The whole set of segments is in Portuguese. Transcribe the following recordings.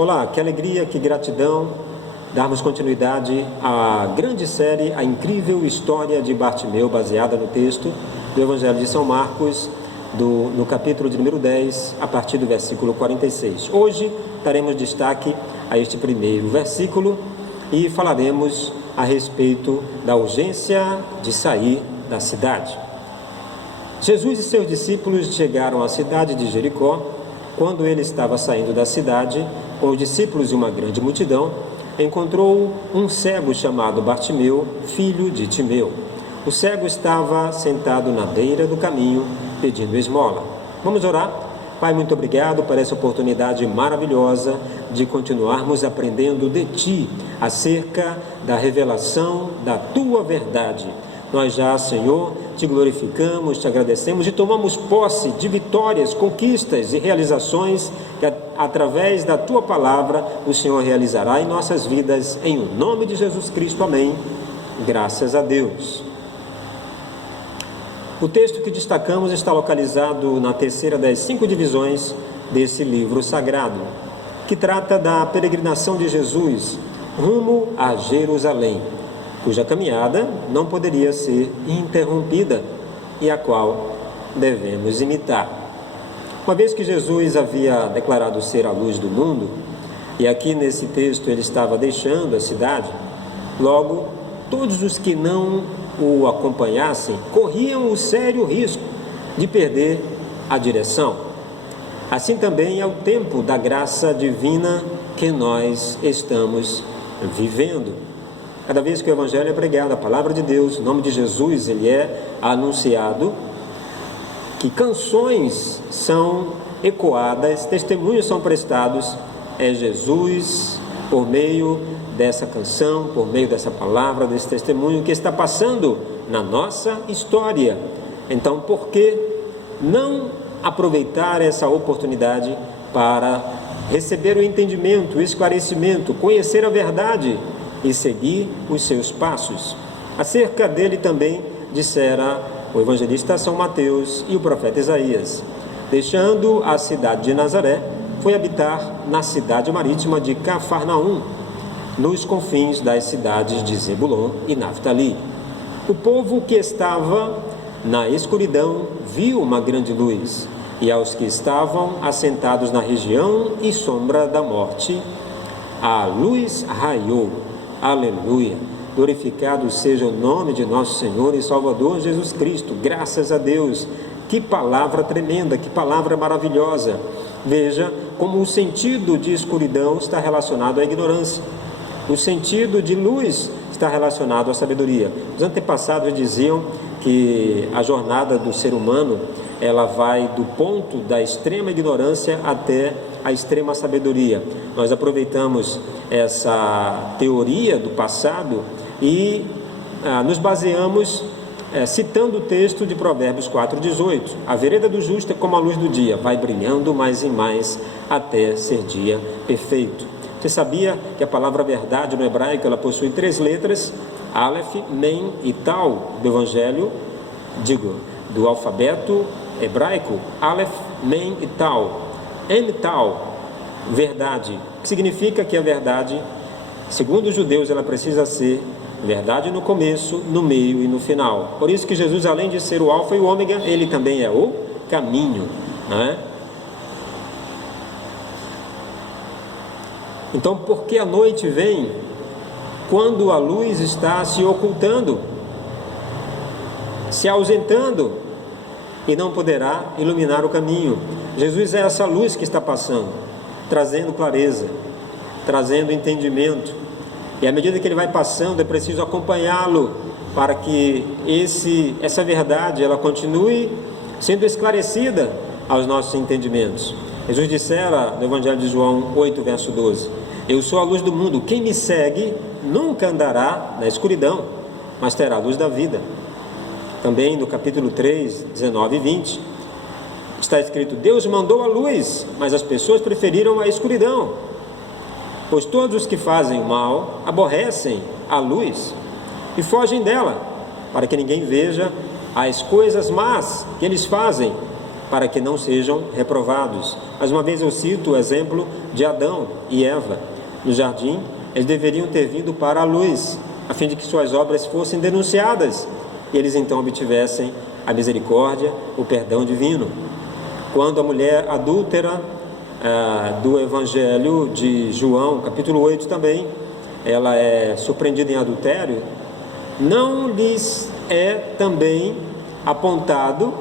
Olá, que alegria, que gratidão darmos continuidade à grande série, a incrível história de Bartimeu, baseada no texto do Evangelho de São Marcos, no capítulo de número 10, a partir do versículo 46. Hoje daremos destaque a este primeiro versículo e falaremos a respeito da urgência de sair da cidade. Jesus e seus discípulos chegaram à cidade de Jericó. Quando ele estava saindo da cidade, com os discípulos e uma grande multidão, encontrou um cego chamado Bartimeu, filho de Timeu. O cego estava sentado na beira do caminho, pedindo esmola. Vamos orar? Pai, muito obrigado por essa oportunidade maravilhosa de continuarmos aprendendo de Ti, acerca da revelação da Tua verdade. Nós já, Senhor, Te glorificamos, Te agradecemos e tomamos posse de vitórias, conquistas e realizações que, através da Tua palavra, o Senhor realizará em nossas vidas, em o nome de Jesus Cristo. Amém. Graças a Deus. O texto que destacamos está localizado na terceira das 5 divisões desse livro sagrado, que trata da peregrinação de Jesus rumo a Jerusalém, cuja caminhada não poderia ser interrompida e a qual devemos imitar. Uma vez que Jesus havia declarado ser a luz do mundo, e aqui nesse texto ele estava deixando a cidade, logo todos os que não o acompanhassem corriam o sério risco de perder a direção. Assim também é o tempo da graça divina que nós estamos vivendo. Cada vez que o Evangelho é pregado, a palavra de Deus, o nome de Jesus, ele é anunciado, que canções são ecoadas, testemunhos são prestados, é Jesus, por meio dessa canção, por meio dessa palavra, desse testemunho que está passando na nossa história. Então, por que não aproveitar essa oportunidade para receber o entendimento, o esclarecimento, conhecer a verdade e seguir os seus passos? Acerca dele também dissera o evangelista São Mateus e o profeta Isaías: deixando a cidade de Nazaré, foi habitar na cidade marítima de Cafarnaum, nos confins das cidades de Zebulon e Naftali. O povo que estava na escuridão viu uma grande luz, e aos que estavam assentados na região e sombra da morte, a luz raiou. Aleluia! Glorificado seja o nome de nosso Senhor e Salvador Jesus Cristo. Graças a Deus! Que palavra tremenda, que palavra maravilhosa! Veja como o sentido de escuridão está relacionado à ignorância. O sentido de luz está relacionado à sabedoria. Os antepassados diziam que a jornada do ser humano, ela vai do ponto da extrema ignorância até a extrema sabedoria. Nós aproveitamos essa teoria do passado e nos baseamos citando o texto de Provérbios 4,18. A vereda do justo é como a luz do dia, vai brilhando mais e mais até ser dia perfeito. Você sabia que a palavra verdade no hebraico ela possui 3 letras, Aleph, Mem e Tal, do Evangelho, do alfabeto hebraico, Aleph, Mem e Tal. Em Tal, verdade, que significa que a verdade, segundo os judeus, ela precisa ser verdade no começo, no meio e no final. Por isso que Jesus, além de ser o alfa e o ômega, ele também é o caminho, não é? Então, por que a noite vem quando a luz está se ocultando, se ausentando e não poderá iluminar o caminho? Jesus é essa luz que está passando, trazendo clareza, trazendo entendimento. E à medida que ele vai passando, é preciso acompanhá-lo para que essa verdade ela continue sendo esclarecida aos nossos entendimentos. Jesus dissera no Evangelho de João 8, verso 12: eu sou a luz do mundo, quem me segue nunca andará na escuridão, mas terá a luz da vida. Também no capítulo 3, 19 e 20, está escrito: Deus mandou a luz, mas as pessoas preferiram a escuridão, pois todos os que fazem o mal aborrecem a luz e fogem dela, para que ninguém veja as coisas más que eles fazem para que não sejam reprovados. Mais uma vez eu cito o exemplo de Adão e Eva. No jardim, eles deveriam ter vindo para a luz, a fim de que suas obras fossem denunciadas, e eles então obtivessem a misericórdia, o perdão divino. Quando a mulher adúltera do Evangelho de João, capítulo 8 também, ela é surpreendida em adultério, não lhes é também apontado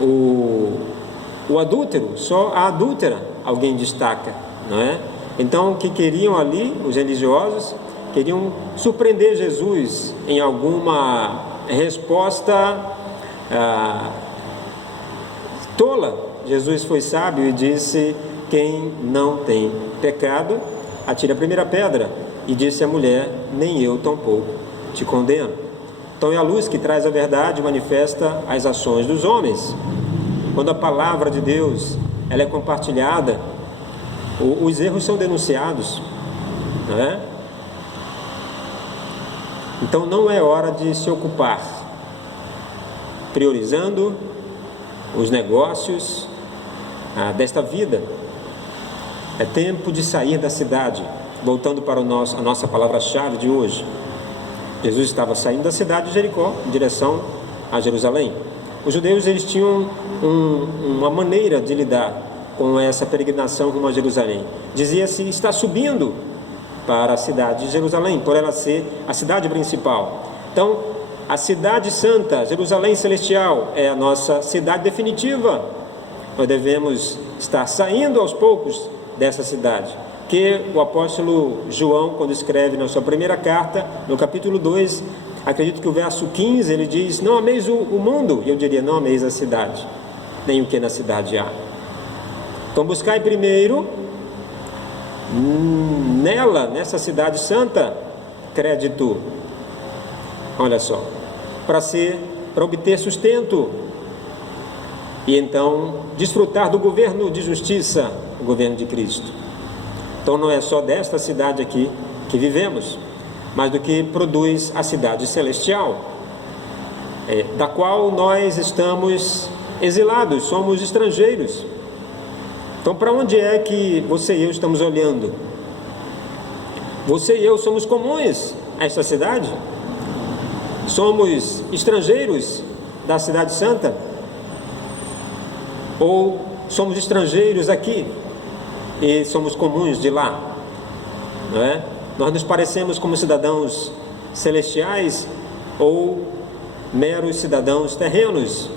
o adúltero, só a adúltera alguém destaca, não é? Então, o que queriam ali, os religiosos, queriam surpreender Jesus em alguma resposta tola. Jesus foi sábio e disse: quem não tem pecado, atire a primeira pedra. E disse à mulher: nem eu tampouco te condeno. Então é a luz que traz a verdade e manifesta as ações dos homens. Quando a palavra de Deus ela é compartilhada, os erros são denunciados, não é? Então não é hora de se ocupar priorizando os negócios desta vida. É tempo de sair da cidade. Voltando para a nossa palavra-chave de hoje, Jesus estava saindo da cidade de Jericó em direção a Jerusalém. Os judeus eles tinham uma maneira de lidar com essa peregrinação rumo a Jerusalém. Dizia-se: está subindo para a cidade de Jerusalém, por ela ser a cidade principal. Então, a cidade santa, Jerusalém celestial, é a nossa cidade definitiva. Nós devemos estar saindo aos poucos dessa cidade. Que o apóstolo João, quando escreve na sua primeira carta, no capítulo 2, acredito que o verso 15, ele diz: não ameis o mundo, e eu diria: não ameis a cidade, nem o que na cidade há. Então buscai primeiro nessa cidade santa, crédito, olha só, para obter sustento, e então desfrutar do governo de justiça, o governo de Cristo. Então não é só desta cidade aqui que vivemos, mas do que produz a cidade celestial, da qual nós estamos exilados, somos estrangeiros. Então para onde é que você e eu estamos olhando? Você e eu somos comuns a esta cidade? Somos estrangeiros da cidade santa? Ou somos estrangeiros aqui e somos comuns de lá? Não é? Nós nos parecemos como cidadãos celestiais ou meros cidadãos terrenos?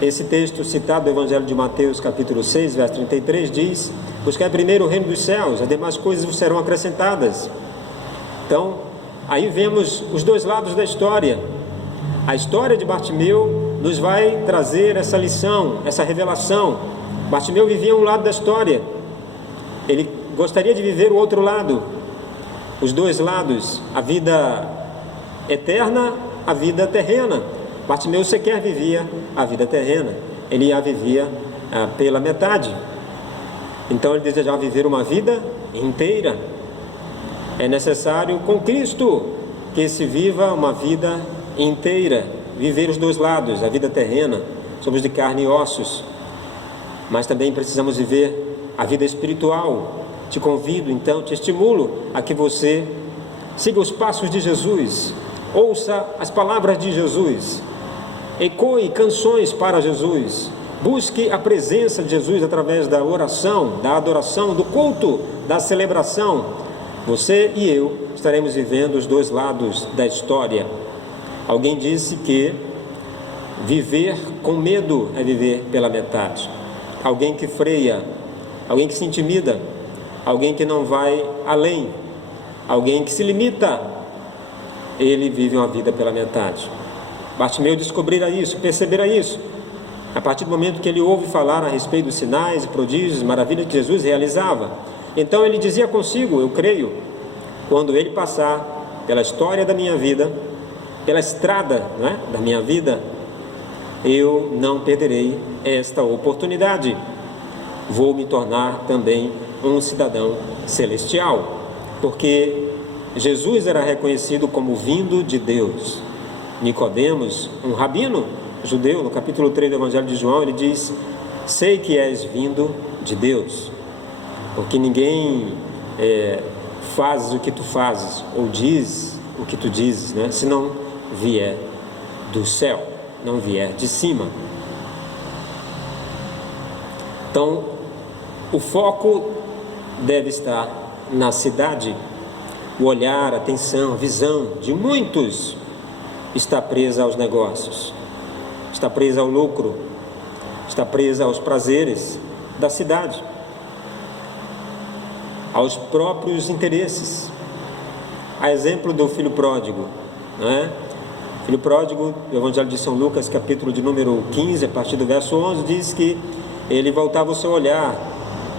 Esse texto citado do Evangelho de Mateus, capítulo 6, verso 33, diz: buscai primeiro o reino dos céus, as demais coisas vos serão acrescentadas. Então, aí vemos os dois lados da história. A história de Bartimeu nos vai trazer essa lição, essa revelação. Bartimeu vivia um lado da história, ele gostaria de viver o outro lado, os dois lados, a vida eterna, a vida terrena. Bartimeu sequer vivia a vida terrena, ele a vivia pela metade. Então ele desejava viver uma vida inteira. É necessário com Cristo que se viva uma vida inteira, viver os dois lados, a vida terrena, somos de carne e ossos, mas também precisamos viver a vida espiritual. Te convido, então, te estimulo a que você siga os passos de Jesus, ouça as palavras de Jesus, ecoe canções para Jesus, busque a presença de Jesus através da oração, da adoração, do culto, da celebração. Você e eu estaremos vivendo os dois lados da história. Alguém disse que viver com medo é viver pela metade. Alguém que freia, alguém que se intimida, alguém que não vai além, alguém que se limita, ele vive uma vida pela metade. Bartimeu descobrira isso, percebera isso, a partir do momento que ele ouve falar a respeito dos sinais, prodígios, maravilhas que Jesus realizava. Então ele dizia consigo: eu creio, quando ele passar pela história da minha vida, pela estrada, não é, da minha vida, eu não perderei esta oportunidade. Vou me tornar também um cidadão celestial, porque Jesus era reconhecido como vindo de Deus. Nicodemos, um rabino, judeu, no capítulo 3 do Evangelho de João, ele diz: sei que és vindo de Deus, porque ninguém faz o que tu fazes, ou diz o que tu dizes, né, se não vier do céu, não vier de cima. Então, o foco deve estar na cidade. O olhar, a atenção, a visão de muitos está presa aos negócios, está presa ao lucro, está presa aos prazeres da cidade, aos próprios interesses. A exemplo do filho pródigo, né? O filho pródigo, o Evangelho de São Lucas, capítulo de número 15, a partir do verso 11, diz que ele voltava o seu olhar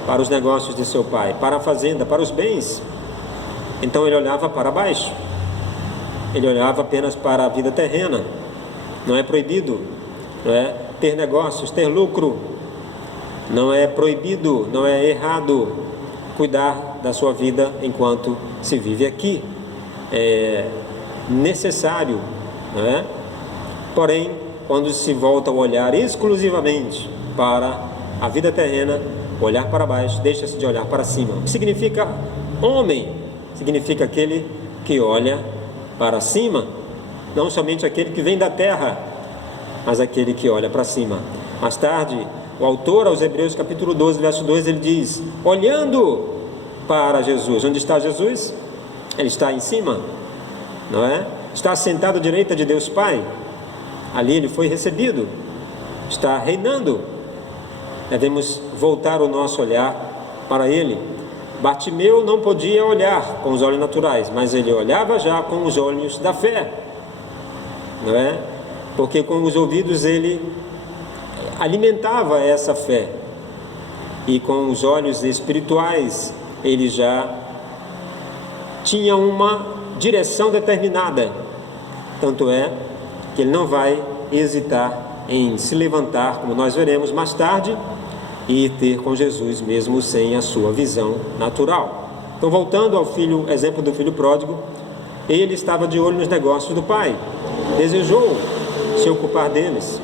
para os negócios de seu pai, para a fazenda, para os bens. Então ele olhava para baixo, ele olhava apenas para a vida terrena. Não é proibido, não é, ter negócios, ter lucro, não é proibido, não é errado cuidar da sua vida enquanto se vive aqui, é necessário, não é? Porém, quando se volta o olhar exclusivamente para a vida terrena, olhar para baixo, deixa-se de olhar para cima. O que significa homem? Significa aquele que olha para cima, não somente aquele que vem da terra, mas aquele que olha para cima. Mais tarde, o autor aos Hebreus capítulo 12, verso 2, ele diz: olhando para Jesus. Onde está Jesus? Ele está em cima, não é? Está sentado à direita de Deus Pai. Ali ele foi recebido, está reinando. Devemos voltar o nosso olhar para ele. Bartimeu não podia olhar com os olhos naturais, mas ele olhava já com os olhos da fé, não é? Porque com os ouvidos ele alimentava essa fé, e com os olhos espirituais ele já tinha uma direção determinada. Tanto é que ele não vai hesitar em se levantar, como nós veremos mais tarde, e ter com Jesus mesmo sem a sua visão natural. Então, voltando ao exemplo do filho pródigo, ele estava de olho nos negócios do pai, desejou se ocupar deles,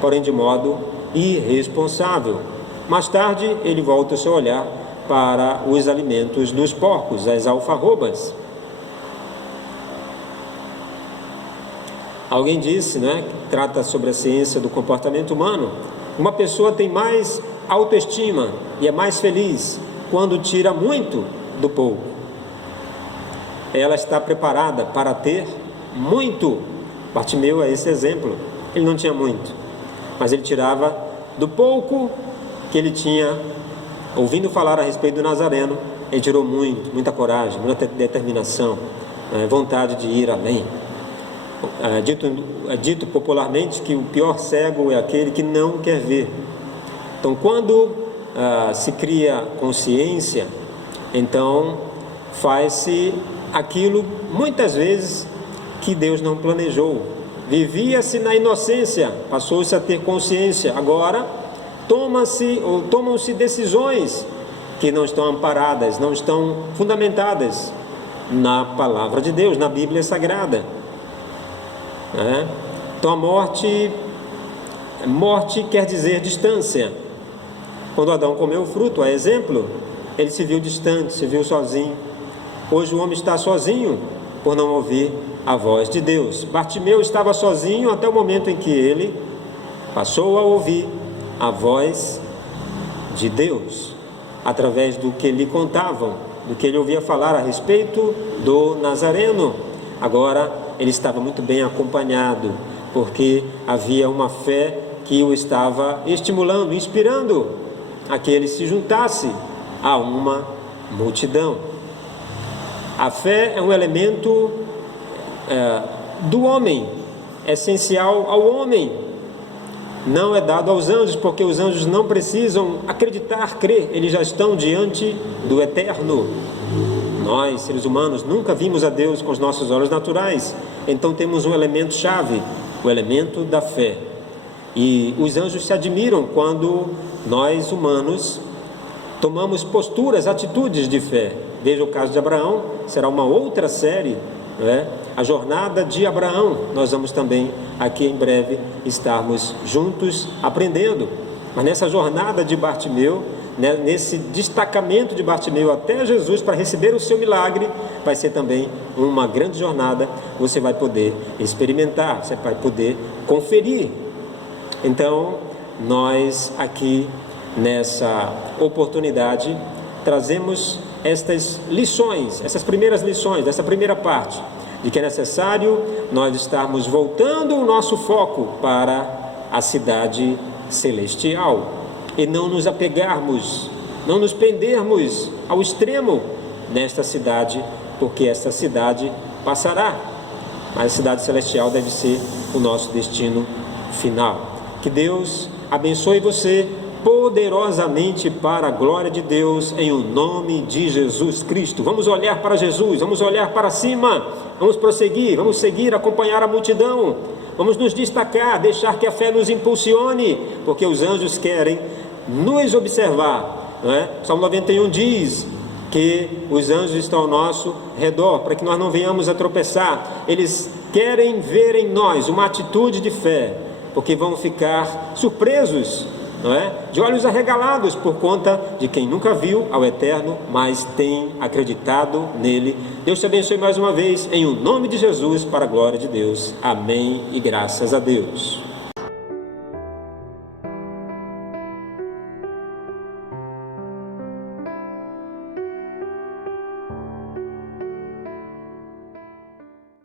porém de modo irresponsável. Mais tarde ele volta o seu olhar para os alimentos dos porcos, as alfarrobas. Alguém disse, né, que trata sobre a ciência do comportamento humano: uma pessoa tem mais autoestima e é mais feliz quando tira muito do pouco. Ela está preparada para ter muito. Bartimeu é esse exemplo. Ele não tinha muito, mas ele tirava do pouco que ele tinha. Ouvindo falar a respeito do Nazareno, ele tirou muita coragem, muita determinação, vontade de ir além. É dito popularmente que o pior cego é aquele que não quer ver. Então, quando se cria consciência, então faz-se aquilo muitas vezes que Deus não planejou. Vivia-se na inocência, passou-se a ter consciência. Agora tomam-se decisões que não estão amparadas, não estão fundamentadas na palavra de Deus, na Bíblia Sagrada. Então a morte quer dizer distância. Quando Adão comeu o fruto, a exemplo, ele se viu distante, se viu sozinho. Hoje o homem está sozinho por não ouvir a voz de Deus. Bartimeu estava sozinho até o momento em que ele passou a ouvir a voz de Deus, através do que lhe contavam, do que ele ouvia falar a respeito do Nazareno. Agora ele estava muito bem acompanhado, porque havia uma fé que o estava estimulando, inspirando a que ele se juntasse a uma multidão. A fé é um elemento do homem, essencial ao homem. Não é dado aos anjos, porque os anjos não precisam acreditar, crer, eles já estão diante do eterno. Nós, seres humanos, nunca vimos a Deus com os nossos olhos naturais, então temos um elemento chave, o elemento da fé. E os anjos se admiram quando nós, humanos, tomamos posturas, atitudes de fé. Veja o caso de Abraão, será uma outra série, não é? a jornada de Abraão, nós vamos também aqui em breve estarmos juntos aprendendo. Mas nessa jornada de Bartimeu, nesse destacamento de Bartimeu até Jesus para receber o seu milagre, vai ser também uma grande jornada. Você vai poder experimentar, você vai poder conferir. Então, nós aqui nessa oportunidade trazemos estas lições, essas primeiras lições, dessa primeira parte, de que é necessário nós estarmos voltando o nosso foco para a cidade celestial e não nos apegarmos, não nos prendermos ao extremo nesta cidade, porque esta cidade passará, mas a cidade celestial deve ser o nosso destino final. Que Deus abençoe você poderosamente para a glória de Deus, em o nome de Jesus Cristo. Vamos olhar para Jesus, vamos olhar para cima, vamos prosseguir, vamos seguir, acompanhar a multidão, vamos nos destacar, deixar que a fé nos impulsione, porque os anjos querem nos observar, não é? Salmo 91 diz que os anjos estão ao nosso redor, para que nós não venhamos a tropeçar. Eles querem ver em nós uma atitude de fé, porque vão ficar surpresos, não é? De olhos arregalados por conta de quem nunca viu ao Eterno, mas tem acreditado nele. Deus te abençoe mais uma vez, em o nome de Jesus, para a glória de Deus. Amém e graças a Deus.